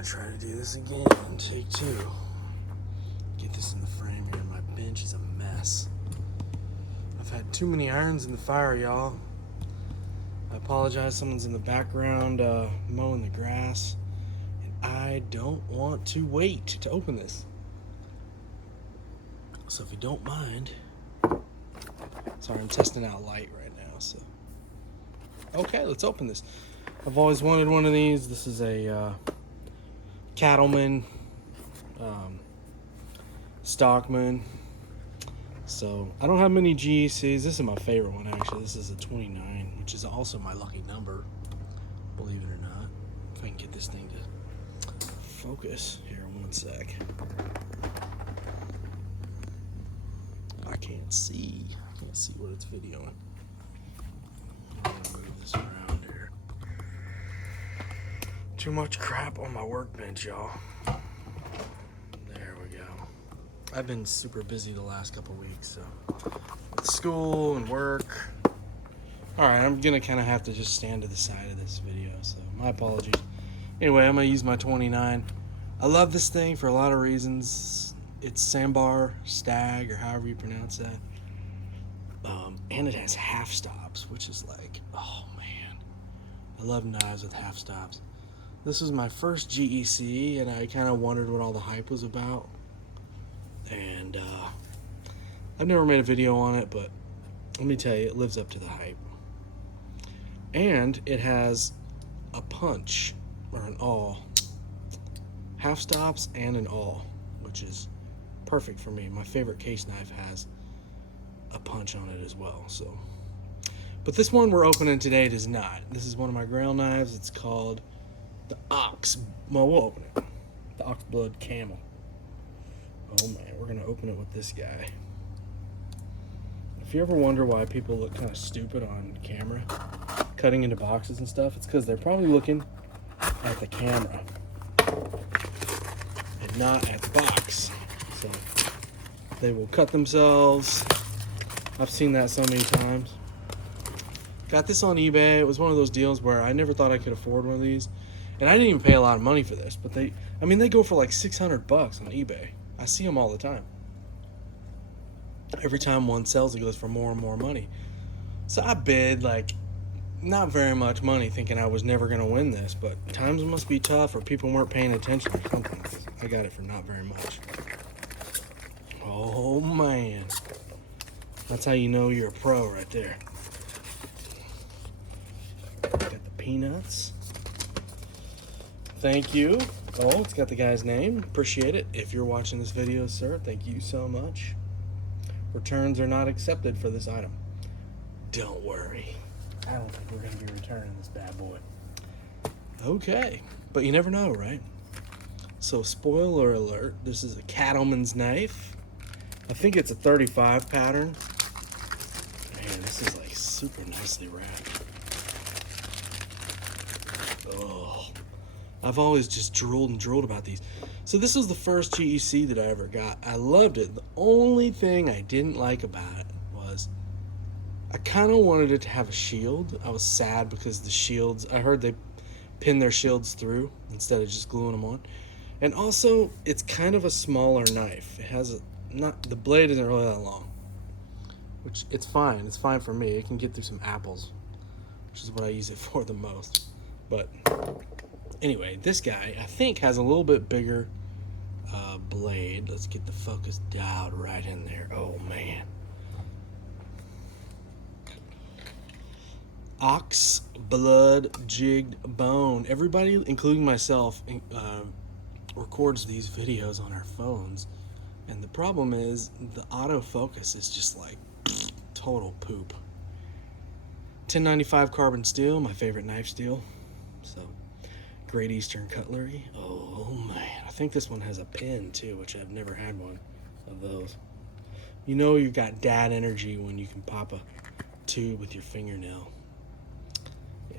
gonna try to do this again. Take two. Get this in the frame here. My bench is a mess. I've had too many irons in the fire, y'all. I apologize, someone's in the background mowing the grass. And I don't want to wait to open this. So if you don't mind, sorry, I'm testing out light right now, so. Okay, let's open this. I've always wanted one of these. This is a Cattleman, Stockman. So I don't have many GECs. This is my favorite one, actually. This is a 29, which is also my lucky number, believe it or not. If I can get this thing to focus here, one sec. I can't see what it's videoing. I'm gonna move this around here. Too much crap on my workbench, y'all. There we go. I've been super busy the last couple weeks, so with school and work. Alright, I'm gonna kind of have to just stand to the side of this video, so my apologies. Anyway, I'm gonna use my 29. I love this thing for a lot of reasons. It's sandbar, stag, or however you pronounce that. And it has half stops, which is like, oh man. I love knives with half stops. This was my first GEC, and I kind of wondered what all the hype was about. And I've never made a video on it, but let me tell you, it lives up to the hype. And it has a punch, or an awl. Half stops and an awl, which is perfect for me. My favorite case knife has a punch on it as well. So, but this one we're opening today does not. This is one of my grail knives. It's called the Ox. Well, we'll open it. The Ox Blood Camel. Oh man, we're gonna open it with this guy. If you ever wonder why people look kind of stupid on camera, cutting into boxes and stuff, it's because they're probably looking at the camera and not at the box. So they will cut themselves. I've seen that so many times. Got this on eBay. It was one of those deals where I never thought I could afford one of these. And I didn't even pay a lot of money for this, but they go for like $600 on eBay. I see them all the time. Every time one sells, it goes for more and more money. So I bid like not very much money, thinking I was never going to win this, but times must be tough or people weren't paying attention or something. I got it for not very much. Oh man. That's how you know you're a pro right there. Got the peanuts. Thank you. Oh, it's got the guy's name. Appreciate it. If you're watching this video, sir, thank you so much. Returns are not accepted for this item. Don't worry. I don't think we're going to be returning this bad boy. Okay. But you never know, right? So, spoiler alert, this is a cattleman's knife. I think it's a 35 pattern. Man, this is like super nicely wrapped. Oh, I've always just drooled about these. So this was the first GEC that I ever got. I loved it. The only thing I didn't like about it was I kind of wanted it to have a shield. I was sad because the shields, I heard they pin their shields through instead of just gluing them on. And also, it's kind of a smaller knife. It has the blade isn't really that long. Which, it's fine. It's fine for me. It can get through some apples, which is what I use it for the most. But anyway, this guy, I think, has a little bit bigger blade. Let's get the focus dialed right in there. Oh, man. Ox blood jigged bone. Everybody, including myself, records these videos on our phones. And the problem is the autofocus is just like total poop. 1095 carbon steel, my favorite knife steel. So, Great Eastern cutlery. Oh man, I think this one has a pin too, which I've never had one of those. You know you've got dad energy when you can pop a tube with your fingernail.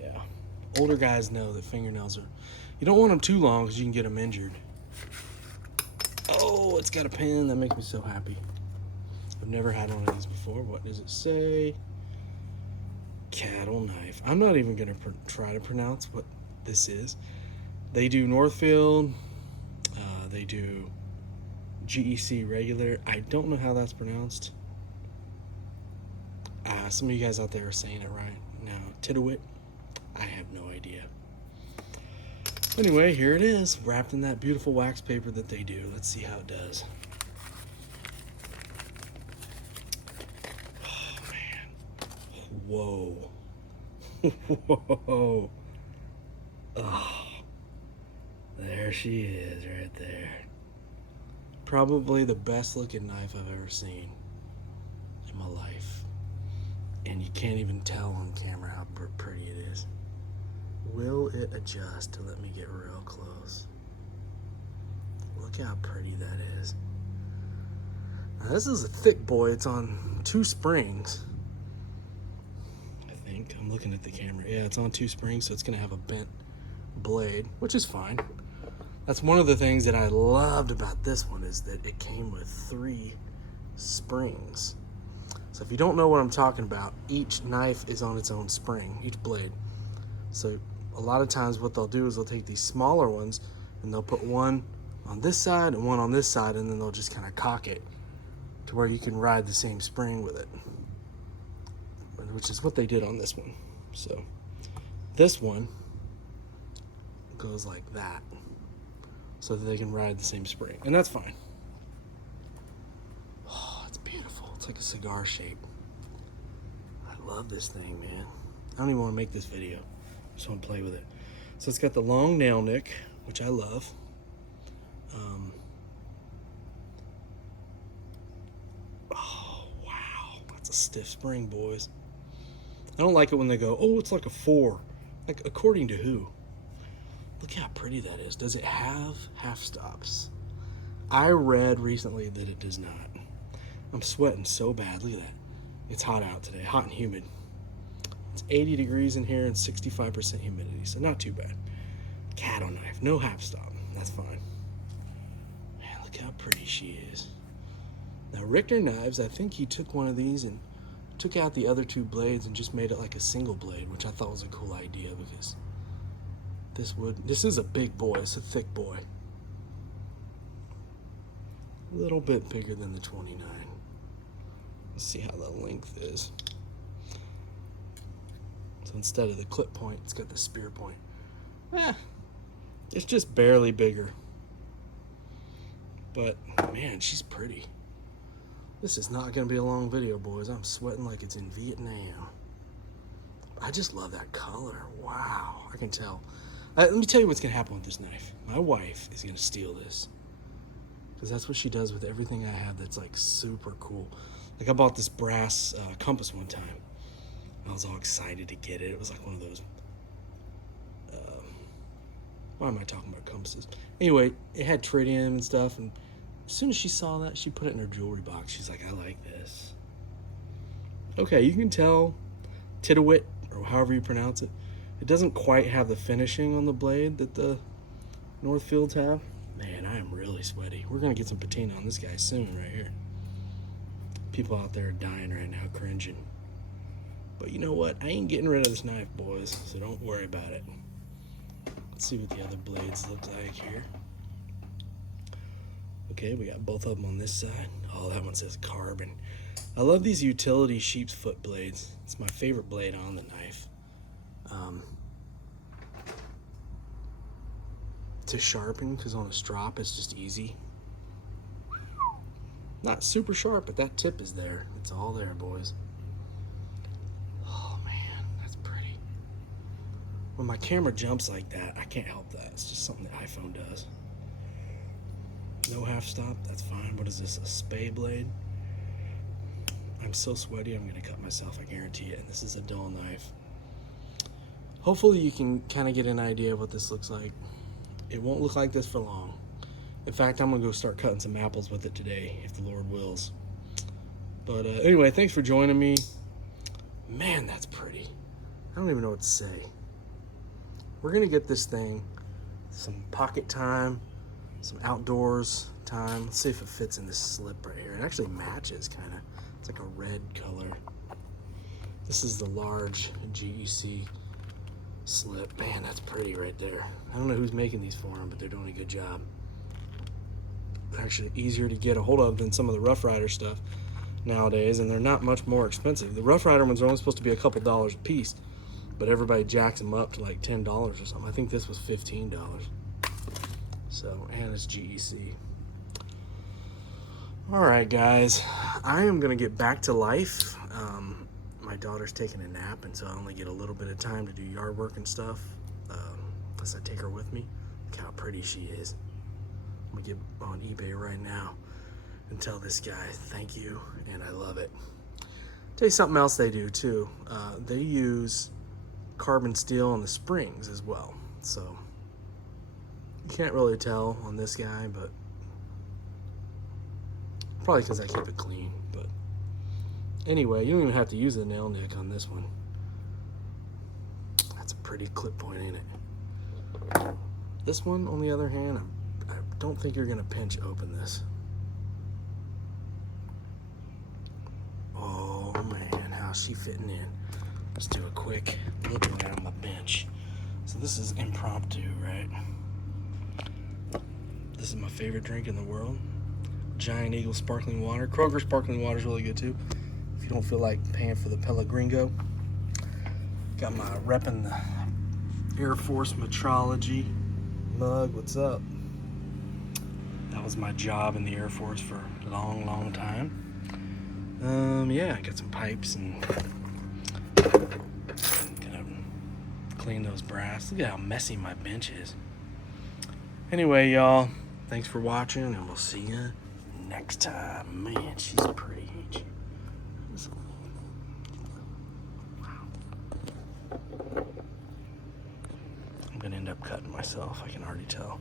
Yeah, older guys know that fingernails are, you don't want them too long because you can get them injured. Oh, it's got a pin. That makes me so happy. I've never had one of these before. What does it say? Cattle knife. I'm not even going to try to pronounce what this is. They do Northfield. They do GEC regular. I don't know how that's pronounced. Some of you guys out there are saying it right. Now, Titowit, I have no idea. Anyway, here it is, wrapped in that beautiful wax paper that they do. Let's see how it does. Oh, man. Whoa. Whoa. Oh. There she is, right there. Probably the best looking knife I've ever seen in my life. And you can't even tell on camera how pretty it is. Will it adjust to let me get real close? Look how pretty that is. Now this is a thick boy. It's on 2 springs. I think. I'm looking at the camera. Yeah, it's on 2 springs, so it's going to have a bent blade, which is fine. That's one of the things that I loved about this one, is that it came with 3 springs. So if you don't know what I'm talking about, each knife is on its own spring, each blade. So a lot of times what they'll do is they'll take these smaller ones and they'll put one on this side and one on this side, and then they'll just kind of cock it to where you can ride the same spring with it, which is what they did on this one. So this one goes like that so that they can ride the same spring, and that's fine. Oh, it's beautiful. It's like a cigar shape. I love this thing, man. I don't even want to make this video. I just want to play with it. So it's got the long nail nick, which I love. Oh, wow. That's a stiff spring, boys. I don't like it when they go, oh, it's like a 4. Like, according to who? Look how pretty that is. Does it have half stops? I read recently that it does not. I'm sweating so bad. Look at that. It's hot out today, hot and humid. It's 80 degrees in here and 65% humidity, so not too bad. Cattle knife, no half stop. That's fine. Man, look how pretty she is. Now, Richter Knives, I think he took one of these and took out the other 2 blades and just made it like a single blade, which I thought was a cool idea, because this is a big boy. It's a thick boy. A little bit bigger than the 29. Let's see how the length is. So instead of the clip point, it's got the spear point. It's just barely bigger. But man, she's pretty. This is not going to be a long video, boys. I'm sweating like it's in Vietnam. I just love that color. Wow, I can tell. Let me tell you what's going to happen with this knife. My wife is going to steal this, because that's what she does with everything I have that's like super cool. Like, I bought this brass compass one time. I was all excited to get it. It was like one of those, why am I talking about compasses? Anyway, it had tritium and stuff, and as soon as she saw that, she put it in her jewelry box. She's like, I like this. Okay, you can tell Titowit, or however you pronounce it, it doesn't quite have the finishing on the blade that the Northfields have. Man, I am really sweaty. We're going to get some patina on this guy soon right here. People out there are dying right now, cringing. But you know what? I ain't getting rid of this knife, boys, so don't worry about it. Let's see what the other blades look like here. Okay, we got both of them on this side. Oh, that one says carbon. I love these utility sheep's foot blades. It's my favorite blade on the knife. To sharpen, because on a strop it's just easy. Not super sharp, but that tip is there. It's all there, boys. Oh man, that's pretty. When my camera jumps like that, I can't help that. It's just something the iPhone does. No half stop, that's fine. What is this, a spay blade? I'm so sweaty, I'm gonna cut myself, I guarantee it. And this is a dull knife. Hopefully you can kind of get an idea of what this looks like. It won't look like this for long. In fact, I'm gonna go start cutting some apples with it today, if the Lord wills. But anyway, thanks for joining me. Man, that's pretty. I don't even know what to say. We're gonna get this thing some pocket time, some outdoors time. Let's see if it fits in this slip right here. It actually matches, kind of. It's like a red color. This is the large GEC slip. Man, that's pretty right there. I don't know who's making these for them, but they're doing a good job. They're actually easier to get a hold of than some of the Rough Rider stuff nowadays, and they're not much more expensive. The Rough Rider ones are only supposed to be a couple dollars a piece, but everybody jacks them up to like $10 or something. I think this was $15. So, and it's GEC. All right, guys, I am gonna get back to life. My daughter's taking a nap, and so I only get a little bit of time to do yard work and stuff, unless I take her with me. Look how pretty she is. I'm gonna get on eBay right now and tell this guy thank you, and I love it. Tell you something else they do too. They use carbon steel on the springs as well. So you can't really tell on this guy, but probably because I keep it clean. But anyway, you don't even have to use a nail nick on this one. That's a pretty clip point, ain't it? This one, on the other hand, I don't think you're gonna pinch open this. Oh man, how's she fitting in? Let's do a quick look around my bench. So this is impromptu, right? This is my favorite drink in the world. Giant Eagle sparkling water. Kroger sparkling water is really good too, if you don't feel like paying for the Pellegrino. Got my repping the Air Force metrology mug. What's up? That was my job in the Air Force for a long time. Yeah, I got some pipes and gonna clean those brass. Look at how messy my bench is. Anyway, y'all, thanks for watching, and we'll see you next time. Man, she's pretty, ain't she? Wow. I'm gonna end up cutting myself, I can already tell.